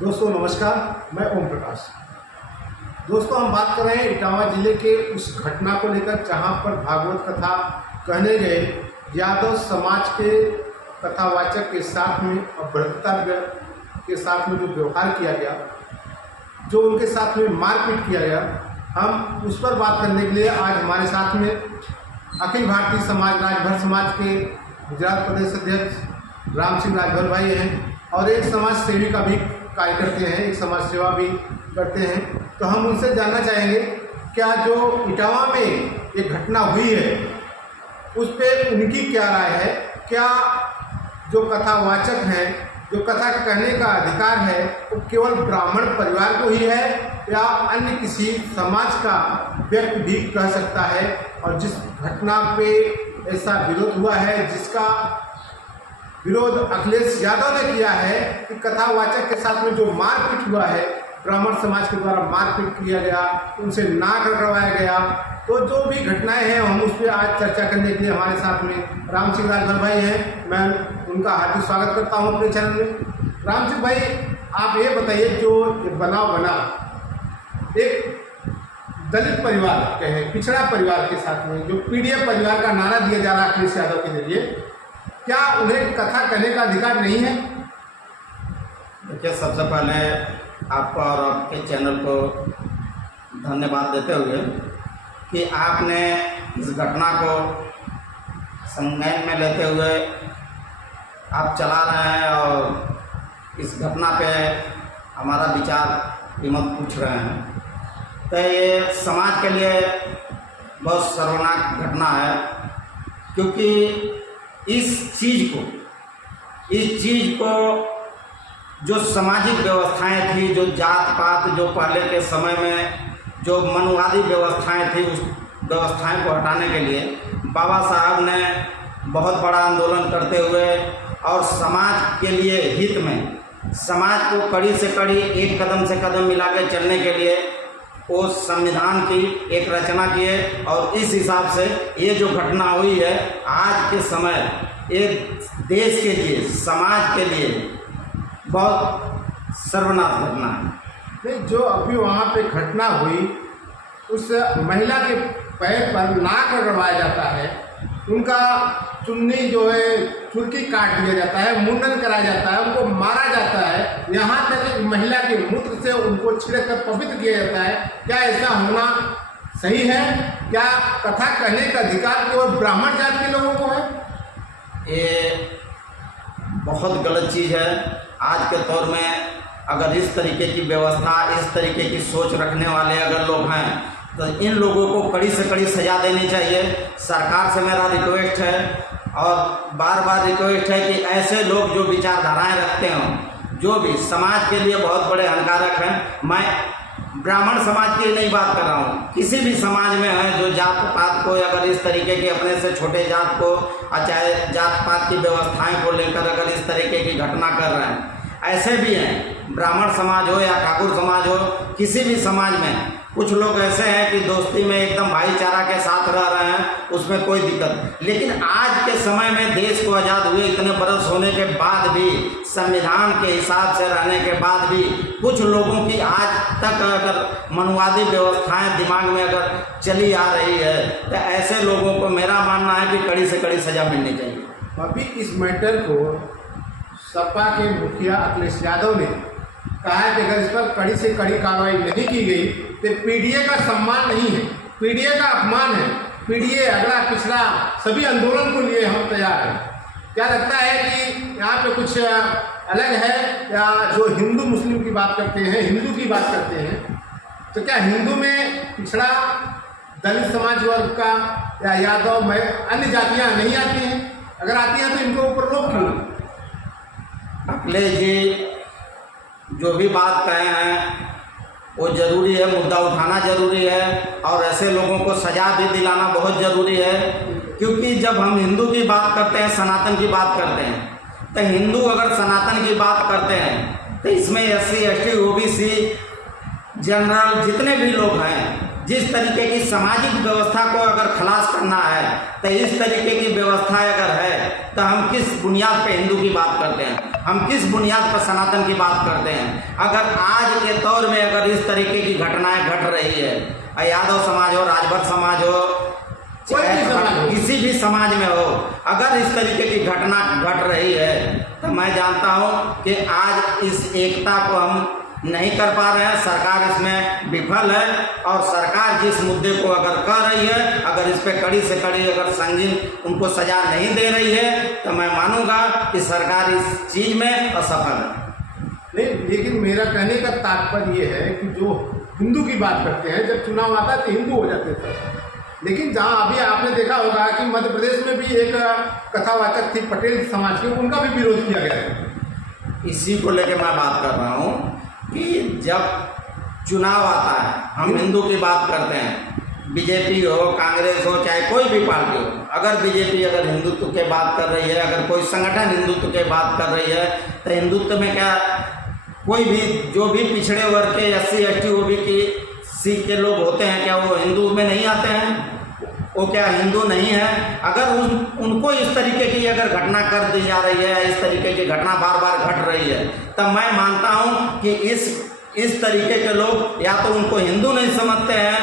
दोस्तों नमस्कार, मैं ओम प्रकाश। दोस्तों हम बात कर रहे हैं इटावा जिले के उस घटना को लेकर जहां पर भागवत कथा कहने गए यादव समाज के कथावाचक के साथ में अभद्रता के साथ में जो व्यवहार किया गया, जो उनके साथ में मारपीट किया गया, हम उस पर बात करने के लिए आज हमारे साथ में अखिल भारतीय समाज राजभर समाज के गुजरात प्रदेश अध्यक्ष राम सिंह राजभर भाई हैं और एक समाज सेवी का भी कार्य करते हैं, एक समाज सेवा भी करते हैं। तो हम उनसे जानना चाहेंगे क्या जो इटावा में ये घटना हुई है उस पर उनकी क्या राय है। क्या जो कथावाचक हैं, जो कथा कहने का अधिकार है वो केवल ब्राह्मण परिवार को ही है या अन्य किसी समाज का व्यक्ति भी कह सकता है। और जिस घटना पे ऐसा विरोध हुआ है, जिसका विरोध अखिलेश यादव ने किया है कि कथावाचक के साथ में जो मारपीट हुआ है, ब्राह्मण समाज के द्वारा मारपीट किया गया, उनसे नाक रगड़वाया गया, तो जो भी घटनाएं हैं हम उस पर आज चर्चा करने के लिए हमारे साथ में राम सिंह राजभर भाई हैं। मैं उनका हार्दिक स्वागत करता हूं अपने चैनल में। राम सिंह भाई, आप ये बताइए, जो बनाव बना एक दलित परिवार के हैं, पिछड़ा परिवार के साथ में, जो पीडीएफ परिवार का नारा दिया जा रहा है अखिलेश यादव के जरिए, क्या उन्हें कथा कहने का अधिकार नहीं है? देखिए, सबसे पहले आपको और आपके चैनल को धन्यवाद देते हुए कि आपने इस घटना को संज्ञान में लेते हुए आप चला रहे हैं और इस घटना पे हमारा विचार विमत पूछ रहे हैं। तो ये समाज के लिए बहुत शर्मनाक घटना है, क्योंकि इस चीज़ को जो सामाजिक व्यवस्थाएं थी, जो जात पात, जो पहले के समय में जो मनवादी व्यवस्थाएं थी, उस व्यवस्थाएं को हटाने के लिए बाबा साहब ने बहुत बड़ा आंदोलन करते हुए और समाज के लिए हित में, समाज को कड़ी से कड़ी एक कदम से कदम मिला के चलने के लिए वो संविधान की एक रचना किए। और इस हिसाब से ये जो घटना हुई है आज के समय, ये देश के लिए, समाज के लिए बहुत सर्वनाश घटना है। नहीं, जो अभी वहाँ पे घटना हुई, उस महिला के पैर पर नाक रगड़वाया जाता है, उनका चुन्नी जो है चुरकी काट दिया जाता है, मुंडन कराया जाता है, उनको मारा जाता है, यहाँ तक कि महिला के मूत्र से उनको छिड़क कर पवित्र किया जाता है। क्या ऐसा होना सही है? क्या कथा कहने का अधिकार केवल ब्राह्मण जात के लोगों को है? ये बहुत गलत चीज़ है। आज के दौर में अगर इस तरीके की व्यवस्था, इस तरीके की सोच रखने वाले अगर लोग हैं तो इन लोगों को कड़ी से कड़ी सज़ा देनी चाहिए। सरकार से मेरा रिक्वेस्ट है और बार बार रिक्वेस्ट है कि ऐसे लोग जो विचारधाराएं रखते हों, जो भी समाज के लिए बहुत बड़े हानिकारक हैं, मैं ब्राह्मण समाज की नहीं बात कर रहा हूँ, किसी भी समाज में है जो जात पात को अगर इस तरीके की, अपने से छोटे जात को, चाहे जात पात की व्यवस्थाएं को लेकर अगर इस तरीके की घटना कर रहे हैं, ऐसे भी हैं। ब्राह्मण समाज हो या ठाकुर समाज हो, किसी भी समाज में कुछ लोग ऐसे हैं कि दोस्ती में एकदम भाईचारा के साथ रह रहे हैं, उसमें कोई दिक्कत नहीं। लेकिन आज के समय में देश को आज़ाद हुए इतने बरस होने के बाद भी, संविधान के हिसाब से रहने के बाद भी, कुछ लोगों की आज तक अगर मनवादी व्यवस्थाएं दिमाग में अगर चली आ रही है, तो ऐसे लोगों को मेरा मानना है कि कड़ी से कड़ी सजा मिलनी चाहिए। अभी इस मैटर को सपा के मुखिया अखिलेश यादव ने कहा है कि अगर इस पर कड़ी से कड़ी कार्रवाई नहीं की गई तो पीडीए का सम्मान नहीं है, पीडीए का अपमान है। पीडीए, अगला पिछड़ा सभी आंदोलन को लिए हम तैयार हैं। क्या लगता है कि यहाँ पे कुछ अलग है, या जो हिंदू मुस्लिम की बात करते हैं, हिंदू की बात करते हैं, तो क्या हिंदू में पिछड़ा दलित समाज वर्ग का या यादव में अन्य जातियाँ नहीं आती हैं? अगर आती हैं तो इनको ऊपर रोक क्यों? अखिलेश जी जो भी बात कहे हैं वो ज़रूरी है, मुद्दा उठाना ज़रूरी है और ऐसे लोगों को सज़ा भी दिलाना बहुत ज़रूरी है। क्योंकि जब हम हिंदू की बात करते हैं, सनातन की बात करते हैं, तो हिंदू अगर सनातन की बात करते हैं तो इसमें SC ST OBC जनरल जितने भी लोग हैं, जिस तरीके की सामाजिक व्यवस्था को अगर खलास करना है, तो इस तरीके की व्यवस्था अगर है तो हम किस बुनियाद पे हिंदू की बात करते हैं? हम किस बुनियाद पर सनातन की बात करते हैं? अगर आज के दौर में अगर इस तरीके की घटनाएं घट रही है, यादव समाज हो, राजभर समाज हो, किसी भी समाज में हो, अगर इस तरीके की घटना घट रही है तो मैं जानता हूं कि आज इस एकता को हम नहीं कर पा रहे हैं। सरकार इसमें विफल है और सरकार जिस मुद्दे को अगर कर रही है, अगर इस पे कड़ी से कड़ी अगर संगीन उनको सजा नहीं दे रही है तो मैं मानूंगा कि सरकार इस चीज में असफल है। नहीं, लेकिन मेरा कहने का तात्पर्य ये है कि जो हिंदू की बात करते हैं, जब चुनाव आता है तो हिंदू हो जाते थे, लेकिन जहाँ अभी आपने देखा होगा कि मध्य प्रदेश में भी एक कथावाचक थी पटेल समाज की, उनका भी विरोध किया गया है। इसी को लेकर मैं बात कर रहा हूँ कि जब चुनाव आता है, हम हिंदू की बात करते हैं, बीजेपी हो, कांग्रेस हो, चाहे कोई भी पार्टी हो, अगर बीजेपी अगर हिंदुत्व की बात कर रही है, अगर कोई संगठन हिंदुत्व की बात कर रही है, तो हिंदुत्व में क्या कोई भी जो भी पिछड़े वर्ग के SC ST OBC के लोग होते हैं, क्या वो हिंदू में नहीं आते हैं? वो क्या हिंदू नहीं है? अगर उनको इस तरीके की अगर घटना कर दी जा रही है, इस तरीके की घटना बार बार घट रही है, तब मैं मानता हूं कि इस तरीके के लोग या तो उनको हिंदू नहीं समझते हैं,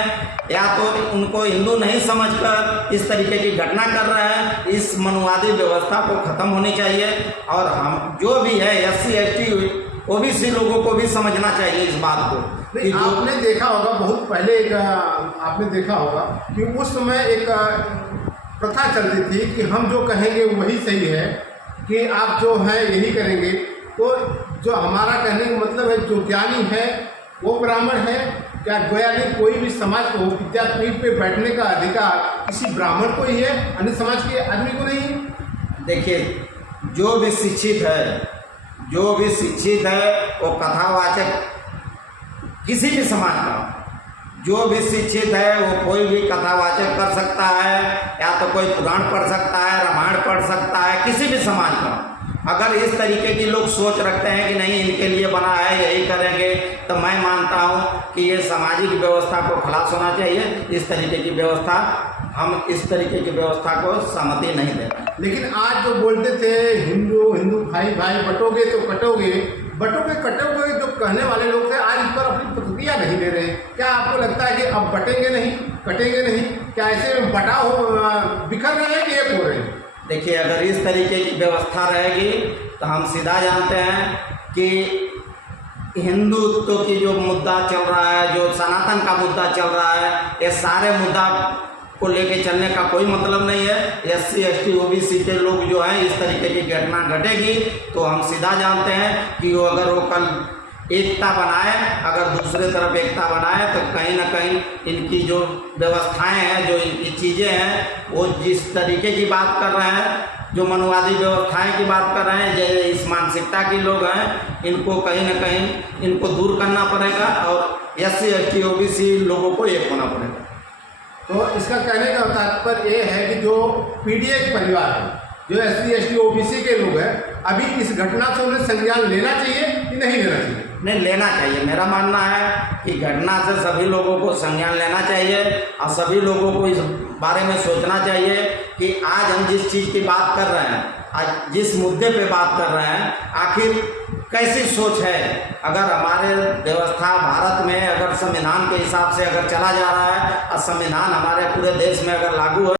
या तो उनको हिंदू नहीं समझकर इस तरीके की घटना कर रहे हैं। इस मनुवादी व्यवस्था को खत्म होनी चाहिए और हम जो भी है SC ST OBC लोगों को भी समझना चाहिए इस बात को। नहीं, आपने देखा होगा बहुत पहले आपने देखा होगा कि उस समय एक प्रथा चलती थी कि हम जो कहेंगे वही सही है, कि आप जो है यही करेंगे। तो जो हमारा कहने का मतलब है, जो ज्ञानी है वो ब्राह्मण है, क्या गोया नहीं कोई भी समाज को विद्यापीठ पे बैठने का अधिकार किसी ब्राह्मण को ही है, अन्य समाज के आदमी को नहीं है? देखिए, जो भी शिक्षित है वो कथावाचक किसी भी समाज का जो भी शिक्षित है वो कोई भी कथावाचक कर सकता है, या तो कोई पुराण पढ़ सकता है, रामायण पढ़ सकता है, किसी भी समाज का। अगर इस तरीके की लोग सोच रखते हैं कि नहीं इनके लिए बना है यही करेंगे, तो मैं मानता हूं कि ये सामाजिक व्यवस्था को खलास होना चाहिए। इस तरीके की व्यवस्था हम इस तरीके की व्यवस्था को सहमति नहीं दे रहे। लेकिन आज जो बोलते थे हिंदू भाई भाई बटोगे तो कटोगे जो कहने वाले लोग थे, आज इस पर अपनी प्रतिक्रिया नहीं दे रहे हैं। क्या आपको लगता है कि अब बटेंगे नहीं, कटेंगे नहीं? क्या ऐसे बटाव बिखर रहे हैं कि एक हो रहे हैं? देखिए, अगर इस तरीके की व्यवस्था रहेगी तो हम सीधा जानते हैं कि हिंदुत्व की जो मुद्दा चल रहा है, जो सनातन का मुद्दा चल रहा है, ये सारे मुद्दा को लेके चलने का कोई मतलब नहीं है। SC ST OBC के लोग जो हैं, इस तरीके की घटना घटेगी तो हम सीधा जानते हैं कि अगर वो कल एकता बनाए, अगर दूसरे तरफ एकता बनाए, तो कहीं ना कहीं इनकी जो व्यवस्थाएं हैं, जो इनकी चीज़ें हैं, वो जिस तरीके की बात कर रहे हैं, जो मनुवादी व्यवस्थाएं की बात कर रहे हैं, जो इस मानसिकता के लोग हैं, इनको कहीं ना कहीं इनको दूर करना पड़ेगा और SC ST OBC लोगों को एक होना पड़ेगा। तो इसका कहने का तात्पर्य ये है कि जो PDA परिवार है, जो SC ST OBC के लोग हैं, अभी इस घटना से उन्हें संज्ञान लेना चाहिए कि नहीं लेना चाहिए? नहीं, लेना चाहिए। मेरा मानना है कि घटना से सभी लोगों को संज्ञान लेना चाहिए और सभी लोगों को इस बारे में सोचना चाहिए कि आज हम जिस चीज़ की बात कर रहे हैं, आज जिस मुद्दे पे बात कर रहे हैं, आखिर कैसी सोच है। अगर हमारे व्यवस्था भारत में अगर संविधान के हिसाब से अगर चला जा रहा है और संविधान हमारे पूरे देश में अगर लागू है